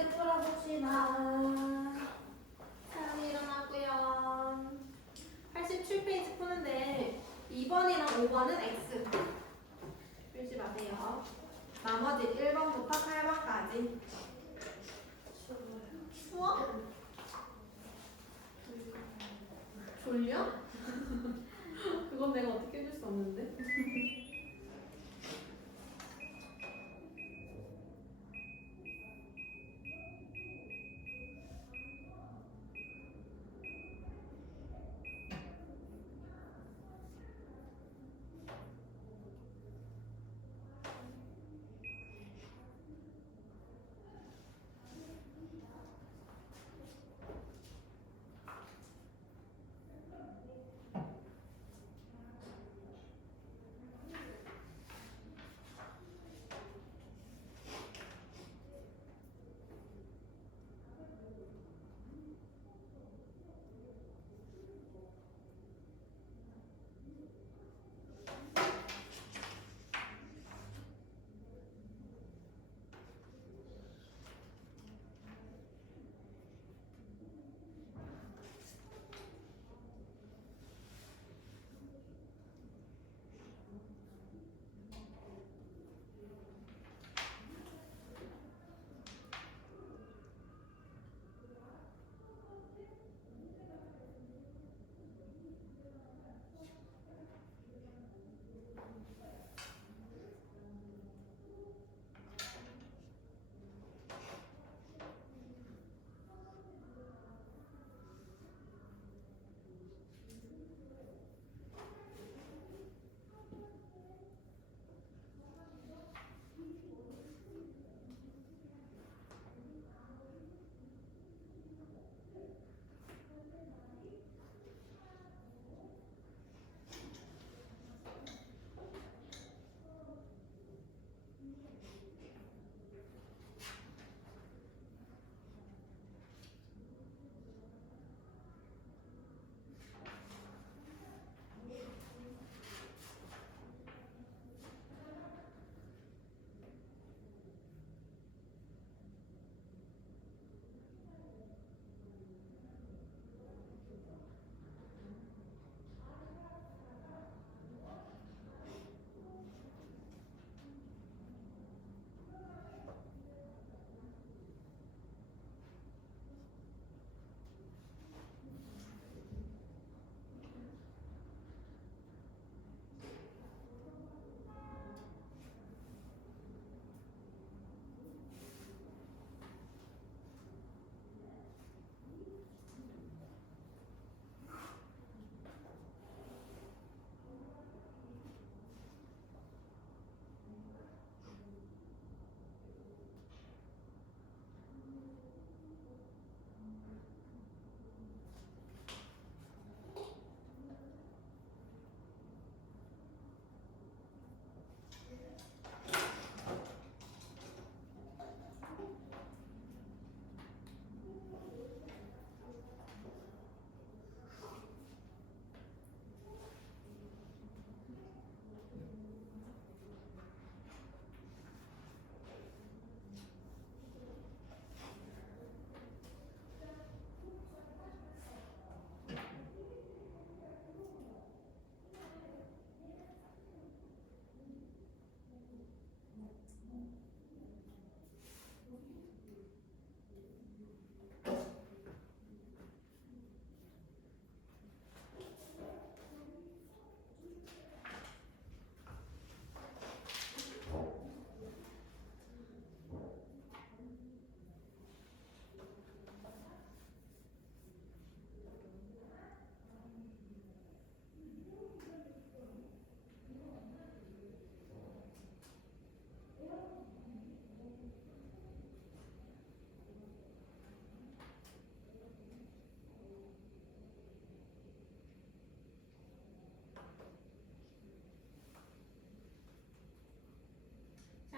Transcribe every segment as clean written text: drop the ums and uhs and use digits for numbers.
문제 풀어봅시다. 자, 일어나고요. 87페이지 푸는데 2번이랑 5번은 X. 풀지 마세요. 나머지 1번부터 8번까지. 추워? 졸려? 그건 내가 어떻게 해줄 수 없는데.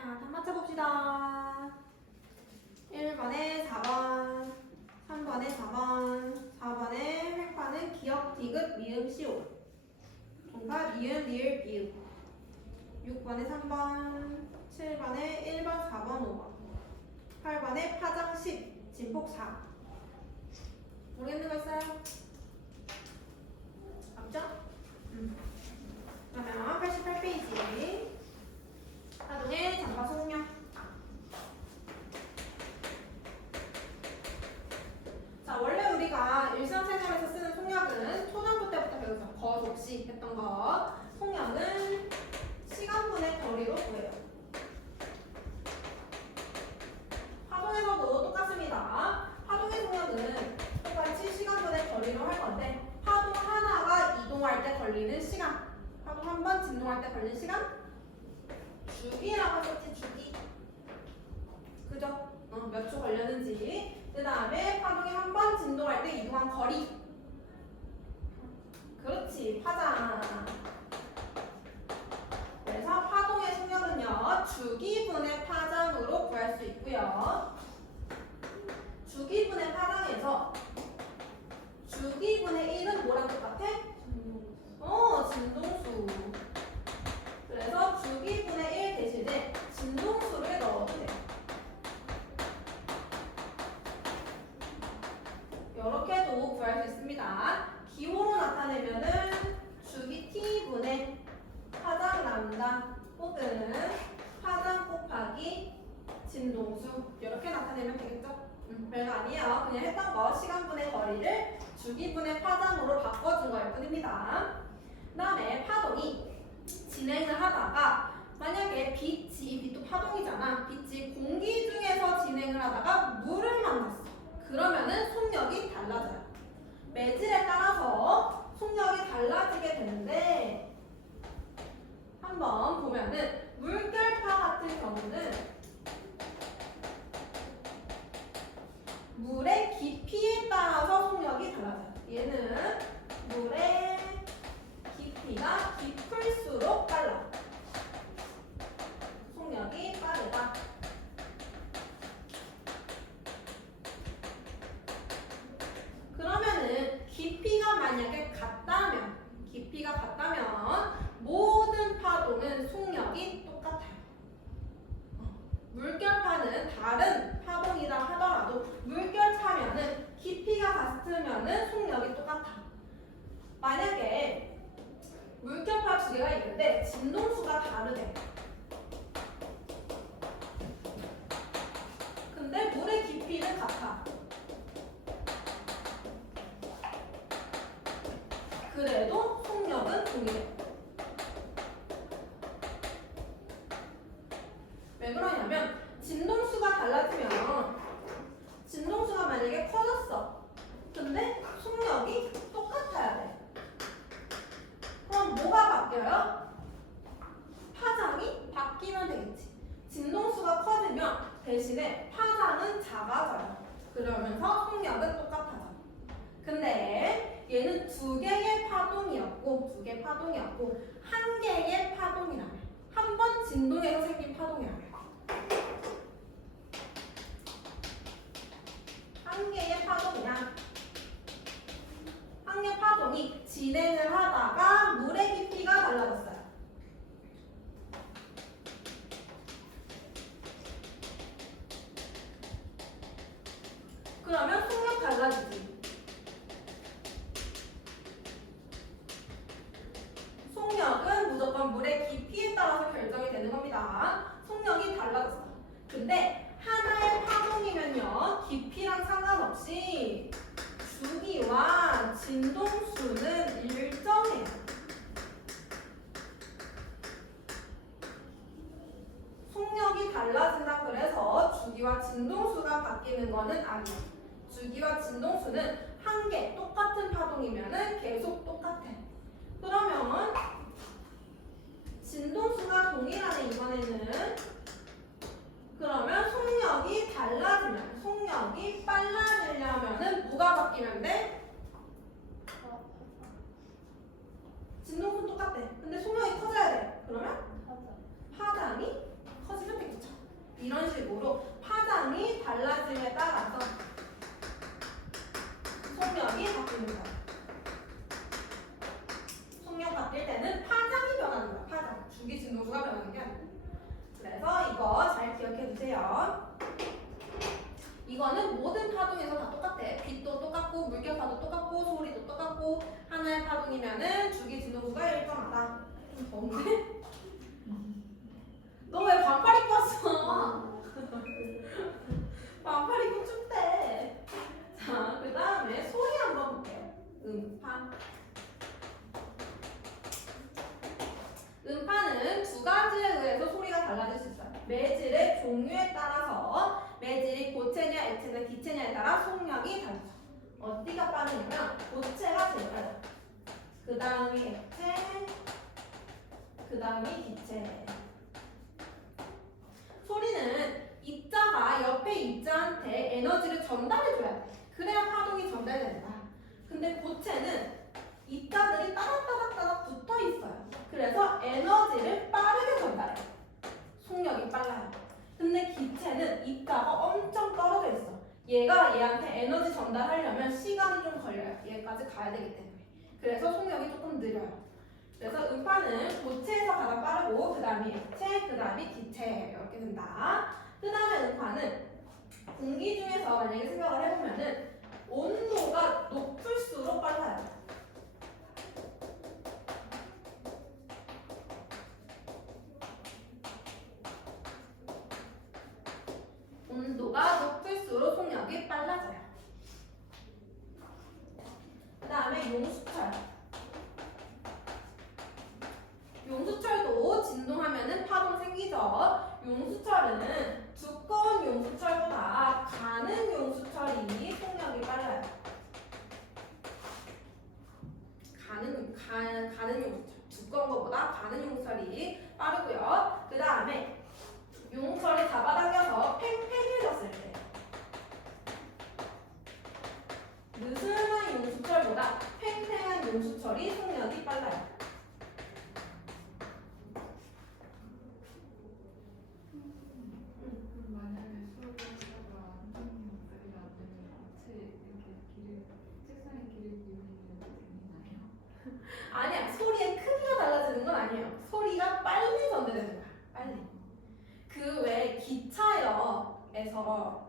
자, 답 맞춰봅시다. 1번에 4번, 3번에 4번, 4번에 횡파는 기역, 디귿, 미음, 시오. 종파, 니은, 리을, 비읍. 6번에 3번, 7번에 1번, 4번, 5번. 8번에 파장, 10, 진폭 4. 모르겠는 거 있어요? 없죠? 그러면 88페이지 파동의 잠바 속력. 자, 원래 우리가 일상생활에서 쓰는 속력은 초등학교 때부터 배우죠. 거속시 했던 거. 속력은 시간분의 거리로 구해요. 파동에서도 똑같습니다. 파동의 속력은 똑같이 시간분의 거리로 할 건데 파동 하나가 이동할 때 걸리는 시간, 파동 한 번 진동할 때 걸리는 시간, 주기라고 했었지. 주기. 그죠? 몇 초 걸렸는지. 그 다음에 파동이 한 번 진동할 때 이동한 거리. 그렇지, 파장. 그래서 파동의 속력은요, 주기분의 파장으로 구할 수 있고요. 주기분의 파장에서 주기분의 1은 뭐랑 똑같아? 진동수. 그래서 주기분의 1 대신에 진동수를 넣어도 돼. 이렇게도 구할 수 있습니다. 기호로 나타내면은 주기 t분의 파장 람다 혹은 파장 곱하기 진동수 이렇게 나타내면 되겠죠? 별거 아니에요. 그냥 했던 거 시간분의 거리를 주기분의 파장으로 바꿔준 거일 뿐입니다. 그 다음에 파동이 진행을 하다가 만약에 빛도 파동이잖아. 빛이 공기 중에서 진행을 하다가 물을 만났어. 그러면은 속력이 달라져요. 매질에 따라서 속력이 달라지게 되는데 한번 보면은 물결파 같은 경우는 물의 깊이에 따라서 속력이 달라져요. 얘는 물의 깊이가 깊을수록 빨라. 속력이 빠르다. 그러면은 깊이가 만약에 같다면 모든 파동은 속력이 똑같아요. 물결파는 다른 파동이라 하더라도 물결파면은 깊이가 같으면은 속력이 똑같아. 만약에 물결파 두 개가 있는데 진동수가 다르대. 근데 물의 깊이는 같아. 그래도 속력은 동일해. 왜 그러냐면 진동수가 달라지면 진동수가 만약에 커졌어. 근데 속력이 똑같아야 돼. 그럼 뭐가 바뀌어요? 파장이 바뀌면 되겠지. 진동수가 커지면 대신에 파장은 작아져요. 그러면서 속력은 똑같아져. 근데 얘는 두 개의 파동이었고 한 개의 파동이라면 한 번 진동해서 생긴 파동이라면 한 개의 파동이랑 한 개의 파동이 진행을 하다가 물의 깊이가 달라졌어요. 그러면 속력 달라지지. 속력은 무조건 물의 깊이에 따라서 결정이 되는 겁니다. 속력이 달라졌어. 근데 하나의 파동이면요, 깊이랑 상관없이 주기와 진동수는 일정해요. 속력이 달라진다 그래서 주기와 진동수가 바뀌는 거는 아니야. 주기와 진동수는 한 개 똑같은 파동이면은 계속 똑같아. 그러면 진동수가 동일하네 이번에는. 그러면 속력이 달라지면, 속력이 빨라지려면은 뭐가 바뀌면 돼? 진동수는 똑같대. 근데 속력이 커져야 돼. 그러면 파장이 커지면 되겠죠. 이런 식으로 파장이 달라짐에 따라서 속력이 바뀌는 거야. 속력 바뀔 때는 파장이 변하는 거야. 파장. 주기 진동수가 변하는 게 아니고. 그래서 이거 잘 기억해 두세요. 이거는 모든 파동에서 다 똑같아. 빛도 똑같고 물결파도 똑같고 소리도 똑같고 하나의 파동이면은 주기 진동수가 일정하다. 좀 더운데? 너 왜 반팔 입고 왔어? 반팔 입고 춥대. 자, 그 다음에 소리 한번 볼게요. 음파. 음파는 두 가지에 의해서 소리가 달라질 수 있어요. 매질의 종류에 따라서 매질이 고체냐, 액체냐, 기체냐에 따라 속력이 달라져. 어디가 빠르냐면 고체가 제일 빨라. 그 다음이 액체, 그 다음이 기체. 소리는 입자가 옆에 입자한테 에너지를 전달해줘야 돼. 그래야 파동이 전달된다. 근데 고체는 입자들이 따닥따닥따닥 붙어 있어요. 그래서 에너지를 빠르게 전달해. 속력이 빨라요. 근데 기체는 입자가 엄청 떨어져 있어. 얘가 얘한테 에너지 전달하려면 시간이 좀 걸려요. 얘까지 가야 되기 때문에. 그래서 속력이 조금 느려요. 그래서 음파는 고체에서 가장 빠르고 그 다음이 액체, 그 다음이 기체 이렇게 된다. 그 다음에 음파는 공기 중에서 만약에 생각을 해보면은 온도가 높을수록 빨라요. 온도가 높을수록 속력이 빨라져요. 그 다음에 용수철. 용수철도 진동하면은 파동 생기죠. 용수철은 두꺼운 용수철보다 가는 용수철이 속력이 빨라요. 가는 용수철. 두꺼운 것보다 가는 용수철이 빠르고요. 그 다음에 용수철이 잡아당겨서 팽팽해졌을 때 느슨한 용수철보다 팽팽한 용수철이 속력이 빨라요. 만약에 수업에다가 선생님 목소리가 안 들리면 같이 이렇게 책상에 길을 기울이면 들리나요? 아니야, 소리의 크기가 달라지는 건 아니에요. 소리가 빨리 전달되는 거야. 빨리. 그 외 기차에서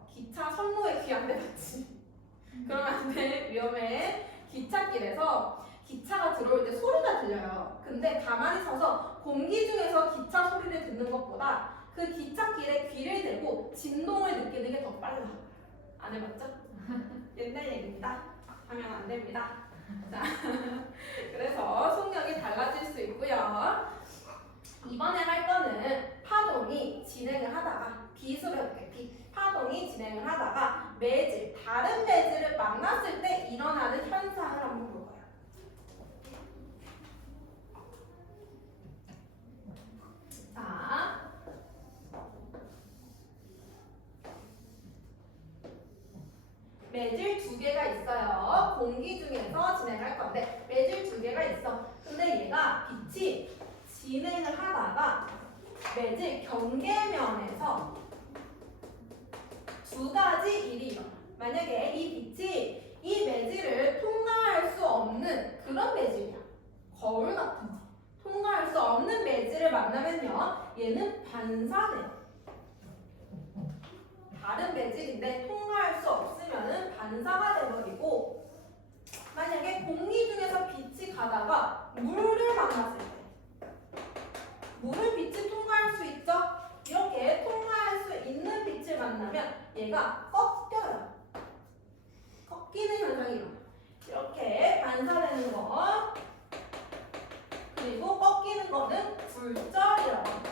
기차 선로에 귀 안 대봤지. 그러면 안 돼. 위험해. 기찻길에서 기차가 들어올 때 소리가 들려요. 근데 가만히 서서 공기 중에서 기차 소리를 듣는 것보다 그 기찻길에 귀를 대고 진동을 느끼는 게 더 빨라. 안 해봤죠? 옛날 얘기입니다. 하면 안 됩니다. 자, 그래서 속력이 달라질 수 있고요. 이번에 할 거는 파동이 진행을 하다가 빛으로 해볼게요. 빛. 파동이 진행을 하다가 매질, 다른 매질을 만났을 때 일어나는 현상을 한번 볼 거예요. 자, 매질 두 개가 있어요. 공기 중에서 진행할 건데 매질 두 개가 있어. 근데 얘가 빛이 진행을 하다가 매질 경계면에서 두 가지 일이 일어나. 만약에 이 빛이 이 매질을 통과할 수 없는 그런 매질이야. 거울 같은 거. 통과할 수 없는 매질을 만나면요. 얘는 반사돼. 다른 매질인데 통과할 수 없으면은 반사가 돼버리고, 만약에 공기 중에서 빛이 가다가 물을 만났을 때 물을 빛이 통과할 수 있죠? 이렇게 통과할 수 있는 빛을 만나면 얘가 꺾여요. 꺾이는 현상이 일어나요. 이렇게 반사되는 거, 그리고 꺾이는 거는 굴절이라고 합니다.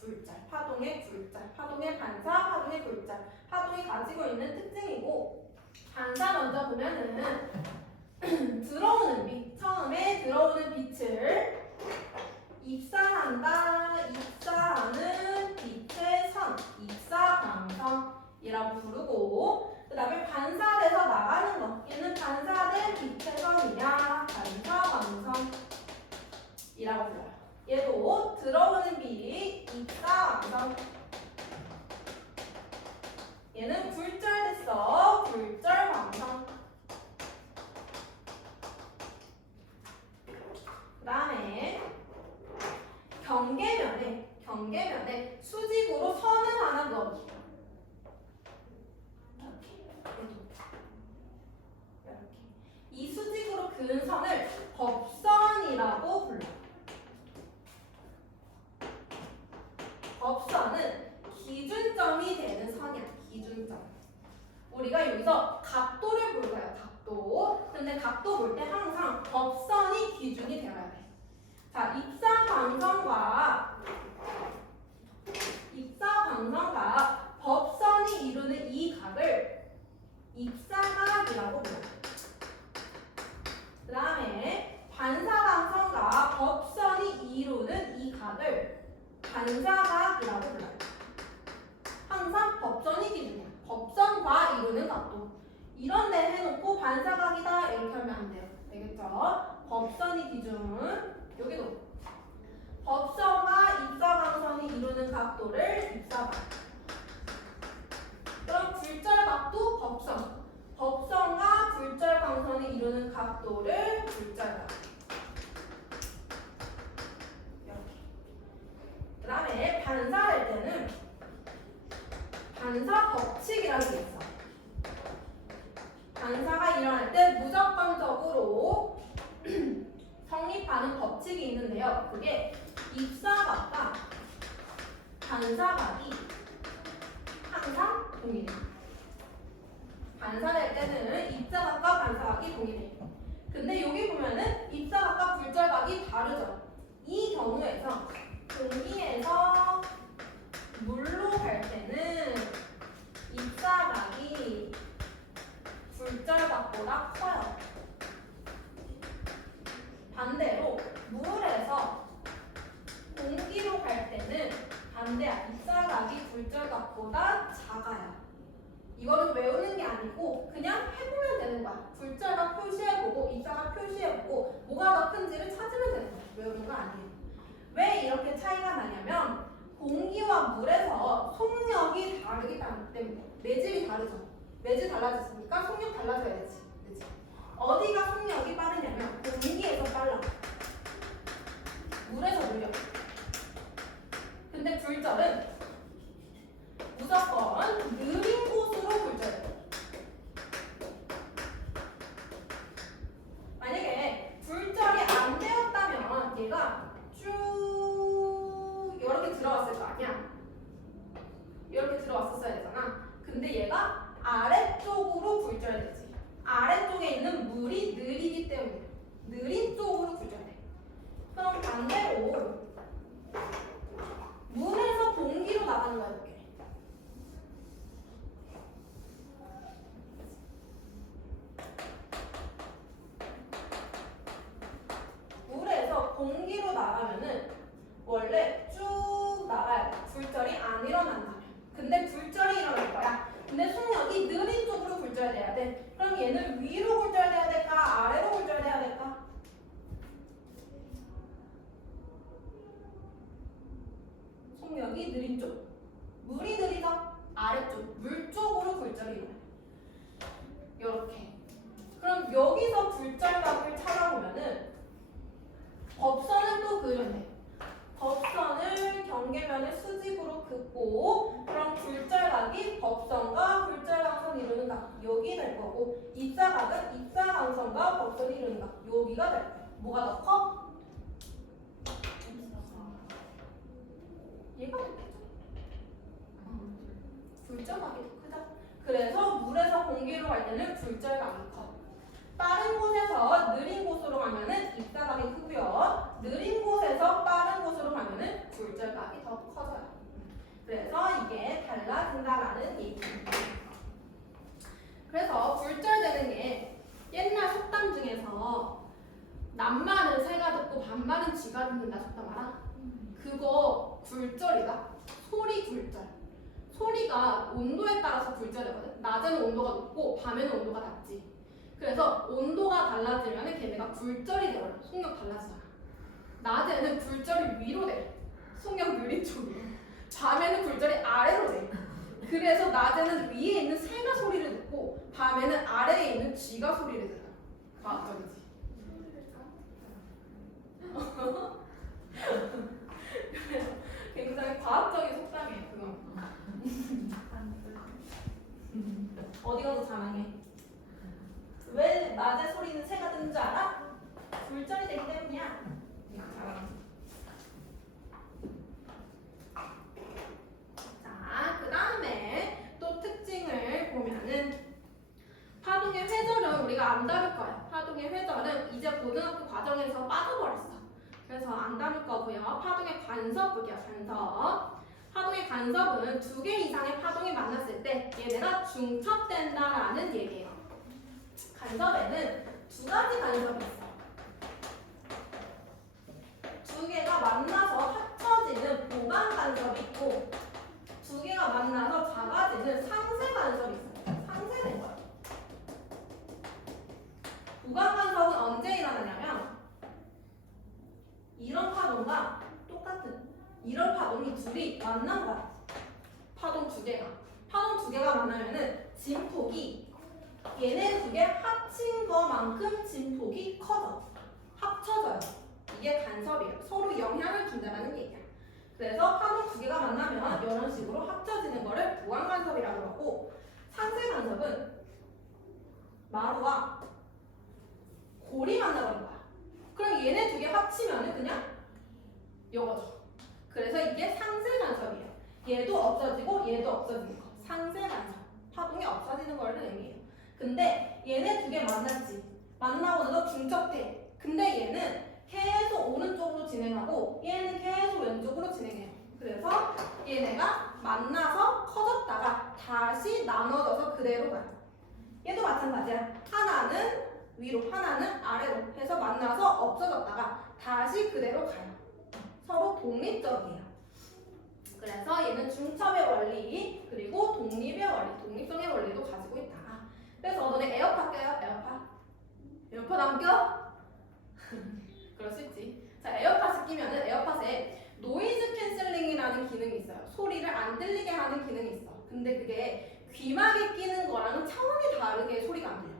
굴절, 파동의 굴절, 파동의 반사, 파동의 굴절. 파동이 가지고 있는 특징이고, 반사 먼저 보면은 들어오는 빛, 처음에 들어오는 빛을 입사한다, 입사하는 빛의 선, 입사광선이라고 부르고, 그 다음에 반사돼서 나가는 거, 얘는 반사된 빛의 선이야, 반사광선이라고 불러요. 얘도 들어오는 빛, 입사광선. 얘는 굴절됐어, 굴절광선. 그 다음에 경계면에 수직으로 선을 하나 넣어줄게요. 반사는 기준점이 되는 선이야. 기준점. 우리가 여기서 각도를 볼 거야. 각도. 근데 각도 볼 때 항상 법선이 기준이 되어야 돼. 자, 입사광선과 법선이 이루는 이 각을 입사각이라고 불러요. 그 다음에 반사광선과 법선이 이루는 이 각을 반사각이라고 불러요. 항상 법선이 기준이야. 법선과 이루는 각도. 이런 데 해놓고 반사각이다 이렇게 하면 안 돼요. 되겠죠? 법선이 기준. 여기도 법선과 입사광선이 이루는 각도를 입사각. 그럼 굴절각도 법선. 법선과 굴절광선이 이루는 각도를 굴절각. 이렇게. 그 다음에 반사할 때는 반사 법칙이라는 게 있어. 반사가 일어날 때 무조건적으로 성립하는 법칙이 있는데요. 그게 입사각과 반사각이 항상 동일해요. 반사될 때는 입사각과 반사각이 동일해요. 근데 여기 보면은 입사각과 굴절각이 다르죠. 이 경우에서 공기에서 물로 갈 때는 입사각이 굴절각보다 커요. 반대로 물에서 공기로 갈 때는 반대야. 입사각이 굴절각보다 작아요. 이거를 외우는 게 아니고 그냥 해보면 되는 거야. 굴절각 표시해보고 입사각 표시해보고 뭐가 더 큰지를 찾으면 되는 거야. 외우는 거 아니에요. 왜 이렇게 차이가 나냐면 공기와 물에서 속력이 다르기 때문에 매질이 다르죠. 매질 달라졌으니까 속력 달라져야 되지. 그치? 어디가 속력이 빠르냐면 공기에서 빨라. 물에서 느려. 근데 굴절은 무조건 느린 곳으로 굴절해. 만약에 굴절이 안 되었다면 얘가 쭉 이렇게 들어왔을 거 아니야. 이렇게 들어왔었어야 되잖아. 근데 얘가 아래쪽으로 굴절되지. 아래쪽에 있는 물이 느리기 때문에 느린 쪽으로 굴절돼. 그럼 반대로 물에서 공기로 나가는 거야. 이렇게. 물에서 공기로 나가면은 원래 쭉 나가야 돼. 굴절이 안 일어난다면. 근데 굴절이 일어날 거야. 근데 속력이 느린 쪽으로 굴절돼야 돼. 그럼 얘는 위로 굴절돼야 될까? 아래로 굴절돼야 될까? 속력이 느린 쪽. 물이 느리다. 아래쪽. 물 쪽으로 굴절이 일어나요. 이렇게. 그럼 여기서 굴절각을 찾아보면은 법선은 또 그려내. 법선을 경계면의 수직으로 긋고 그럼 굴절각이 법선과 굴절광선 이루는 각 여기 될 거고 입사각은 입사광선과 법선이 이루는 각 여기가 될 거야. 뭐가 더 커? 얘가 더 크죠. 굴절각이 더 크죠. 그래서 물에서 공기로 갈 때는 굴절각이 커. 빠른 곳에서 느린 곳으로 가면은 입사각이 크고요. 느린 곳에서 빠른 곳으로 가면은 굴절각이 더 커져요. 그래서 이게 달라진다라는 얘기입니다. 그래서 굴절되는 게 옛날 속담 중에서 낱말은 새가 듣고 반말은 쥐가 듣는다 속담 알아? 그거 굴절이다. 소리 굴절. 소리가 온도에 따라서 굴절되거든. 낮에는 온도가 높고 밤에는 온도가 낮지. 그래서 온도가 달라지면 걔네가 굴절이 되어요. 속력 달라지잖아. 낮에는 굴절이 위로 돼. 속력 느린 쪽이에요. 밤에는 굴절이 아래로 돼. 그래서 낮에는 위에 있는 새가 소리를 듣고 밤에는 아래에 있는 쥐가 소리를 들어요. 과학적이지. 굉장히 과학적인 속담이에요. 그건. 어디가 더 자랑해? 왜 낮에 소리는 새가 듣는 줄 알아? 굴절이 되기 때문이야. 자랑. 간섭 볼게요. 간섭. 파동의 간섭은 두 개 이상의 파동이 만났을 때 얘네가 중첩된다라는 얘기예요. 간섭에는 두 가지 간섭이 있어. 두 개가 만나서 합쳐지는 보강 간섭이 있고 두 개가 만나서 작아지는 상쇄 간섭이 있어요. 상쇄된 거예요. 보강 간섭은 언제 일어나냐면 이런 파동과 똑같은 이런 파동이 둘이 만난 거야. 파동 두 개가 만나면은 진폭이 얘네 두 개 합친 거만큼 진폭이 커져. 합쳐져요. 이게 간섭이에요. 서로 영향을 준다는 얘기야. 그래서 파동 두 개가 만나면 이런 식으로 합쳐지는 거를 보강 간섭이라고 하고 상쇄 간섭은 마루와 골이 만나버린 거야. 그럼 얘네 두 개 합치면은 그냥 요거죠. 그래서 이게 상쇄 간섭이에요. 얘도 없어지고 얘도 없어지는 거. 상쇄 간섭. 파동이 없어지는 걸 의미해요. 근데 얘네 두 개 만났지. 만나고 나서 중첩돼. 근데 얘는 계속 오른쪽으로 진행하고 얘는 계속 왼쪽으로 진행해요. 그래서 얘네가 만나서 커졌다가 다시 나눠져서 그대로 가요. 얘도 마찬가지야. 하나는 위로, 하나는 아래로 해서 만나서 없어졌다가 다시 그대로 가요. 서로 독립적이에요. 그래서 얘는 중첩의 원리 그리고 독립의 원리, 독립성의 원리도 가지고 있다. 그래서 너네 에어팟 껴요? 에어팟 안 껴? 그럴 수 있지. 자, 에어팟을 끼면은 에어팟에 노이즈 캔슬링이라는 기능이 있어요. 소리를 안 들리게 하는 기능이 있어. 근데 그게 귀마개 끼는 거랑은 차원이 다르게 소리가 안 들려.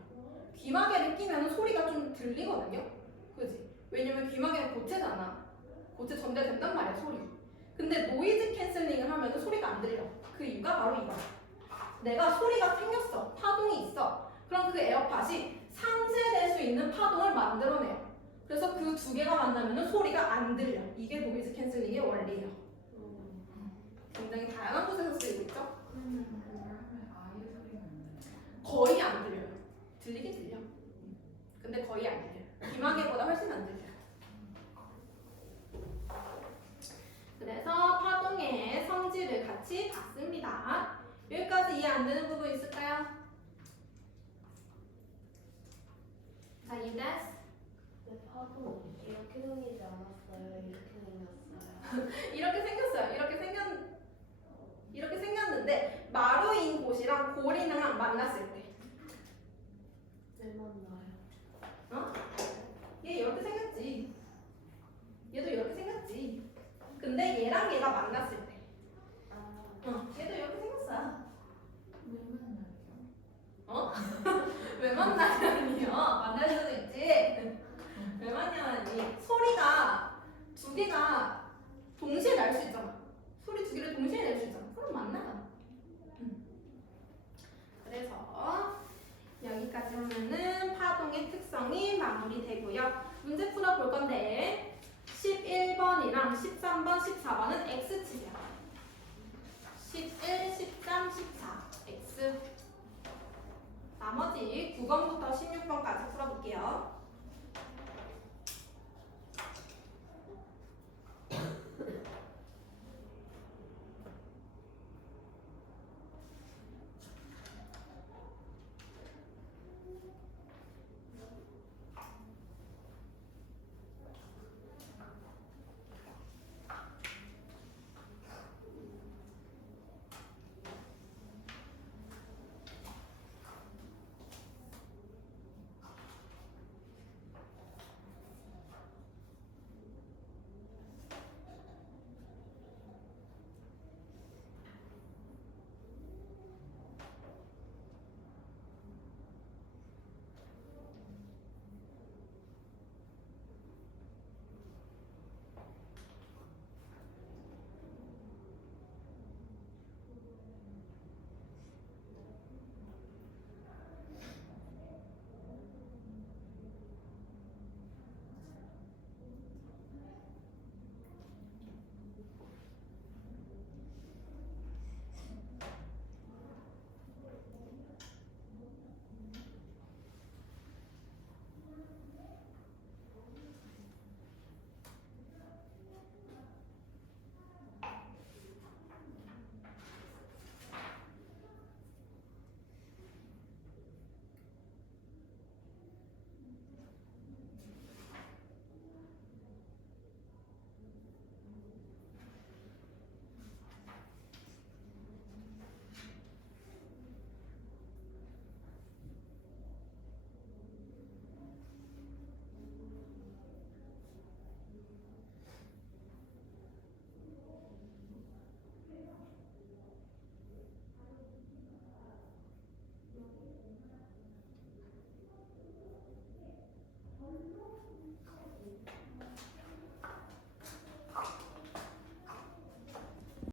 귀마개를 끼면 소리가 좀 들리거든요. 그지? 왜냐면 귀마개는 고체잖아. 고체 전달된단 말이야, 소리. 근데 노이즈 캔슬링을 하면 소리가 안 들려. 그 이유가 바로 이거야. 내가 소리가 생겼어. 파동이 있어. 그럼 그 에어팟이 상쇄될 수 있는 파동을 만들어내요. 그래서 그 두 개가 만나면 소리가 안 들려. 이게 노이즈 캔슬링의 원리예요. 굉장히 다양한 곳에서 쓰이고 있죠. 그러면 그걸 하면 아예 소리가 안 나요? 거의 안 들려요. 들리긴 들려. 근데 거의 안 들려요. 귀마개보다 훨씬 안 들려요. 그래서 파동의 성질을 같이 봤습니다. 여기까지 이해 안 되는 부분 있을까요? 자, 이데스. 내 파도 이렇게 생기지 않았어요. 이렇게 생겼어요. 이렇게 생겼는데 마루인 곳이랑 골이랑 만났을 때 왜 만나요? 얘 이렇게 생겼지. 얘도 이렇게 생겼지. 근데 얘랑 얘가 만났을 때 얘도 이렇게 생겼어. 왜 만나요? 왜 만나냐니요? 만날 수도 있지. 왜 만나냐니 소리가 두 개가 동시에 날 수 있잖아. 소리 두 개를 동시에 낼 수 있잖아. 그럼 만나요. 그래서 여기까지 하면은 파동의 특성이 마무리되고요. 문제 풀어볼 건데 11번이랑 13번, 14번은 X축이야. 11, 13, 14 X. 나머지 9번부터 16번까지 풀어볼게요.